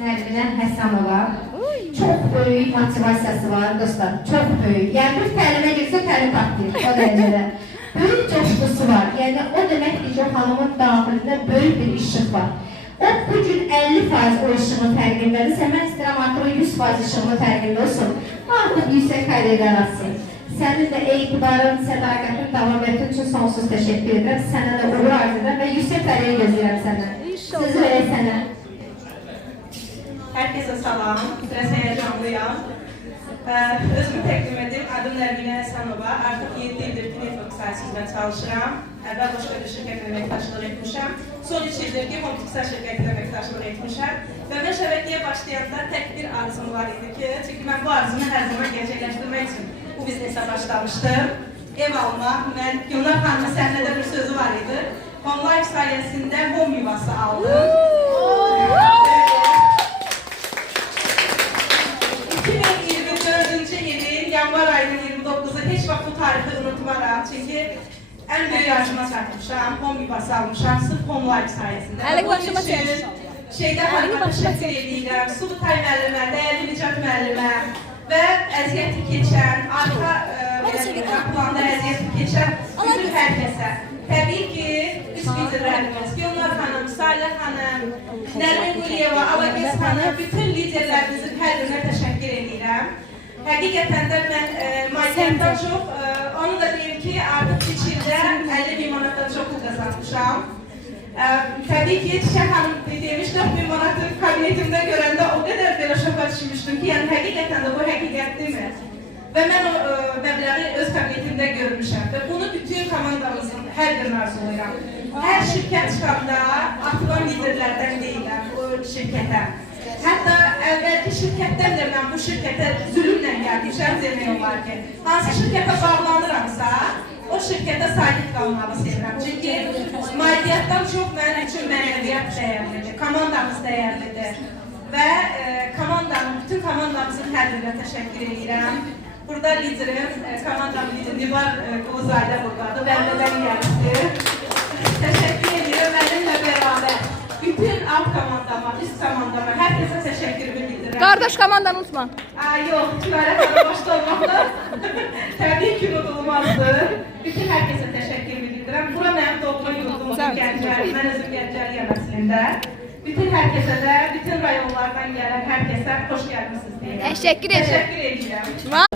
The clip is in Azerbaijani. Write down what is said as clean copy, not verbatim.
Nərminə Həsənova. Çox böyük motivasiyası var dostlar, çox böyük. Yəni bir təlimə girsə təlim tapdıyır o dərəcədə. Böyük coşkusu var. Yəni o deməkdir ki, xanımın daxilində böyük bir işıq var. O bugün 50% o işığın fərqindədirsə, mən istəyirəm artıq 100% işığın fərqində olsun. Artıq yüksək kaydeder atsın. Sənin də etibarın, sədaqətin davam etdiğin üçün sonsuz təşəkkür edirəm. Sənə də uğur arz edirəm və yüksək fərqi gözləyirəm səndən. Sözü verək sənə. Herkese salam, biraz heyecanlıyam. Özümü təqdim edim, adım Nərminə Həsənova. Artıq 7 ildir ki, network sahəsində çalışıram. Əvvəl başqa bir şirkətlə əməkdaşlıq etmişəm. Son 3 ildir ki, Homepixel şirkətlə əməkdaşlıq etmişəm. Və mən şəbəkəyə başlayanda tək bir arzum var idi ki, çünki mən bu arzumu hər zaman gerçəkləşdirmək üçün bu biznesə başlamışdım. Ev almaq, mən Gülnar xanımın səhnədə bir sözü var idi. Home Life sayəsində home yuvası aldım. 2024-cü ilin yanvar ayının 29'u heç vaxt bu tarihi unutmaram. Çünki ən böyük yarışıma çatmışam, home yuvası almışam, sırf Home Life sayəsində. Hələ başıma çəkmişəm. Şeydə harika təşəkkür edirəm, Subutay müəllimə, dəyərli Nicat müəllimə və əziyyəti keçən, arka planda əziyyəti keçən bütün hər kəsə. Təbii ki, üst liderlərimiz, Gülnar xanım, Salih xanım, Nərmin Quliyeva, Alagöz xanım, bütün liderlərimizin hər birinə təşəkkür edirəm. Həqiqətən də mən maliyyətdən çox, onu da deyim ki, artıq 3 ildə 50.000 manatdan çox pul qazanmışam. Təbii ki, Çiçək xanım demiş 4.000 manatı kabinetimdə görəndə o qədər belə şoka düşmüşdüm ki, yəni həqiqətən də bu həqiqətdirmi? Və mən o məbləği öz kabinetimdə görmüşəm və bunu bütün komandamızın hər birini arzulayıram. Hər şirkət çıxanda atılan liderlərdən deyiləm o şirkətə. Hətta əvvəlki şirkətdən də mən bu şirkətə zülümlə gəlmişəm demək olar ki, hansı şirkətə bağlanıramsa, o şirkətə sahib qalmağı sevirəm. Çünki maliyyətdən çox mənim üçün mənəviyyat dəyərlidir, komandamız dəyərlidir. Və bütün komandamızın hər birinə təşəkkür edirəm. Burada liderim, komandamın lideri Nivar Quluzayda buradadır, Bəlbədən gəlmişdir. Təşəkkür edirəm mənimlə bərabər. Bütün alt komandama, üst komandama, hər kəsə təşəkkürümü bildirirəm. Qardaş komandanı unutma. Yox, Kilarə xanım başda olmaqla təbii ki, unutulmazdır. Bütün hər kəsə təşəkkür bildirirəm. Bura mənim doğma yurdumdur, Gəncəli, mən özüm Gəncəliyəm əslində. Bütün hər kəsə də, bütün rayonlardan gələn hər kəsə xoş gəlmişsiniz deyirəm. Təşəkkür edirəm. Təşəkkür edirəm.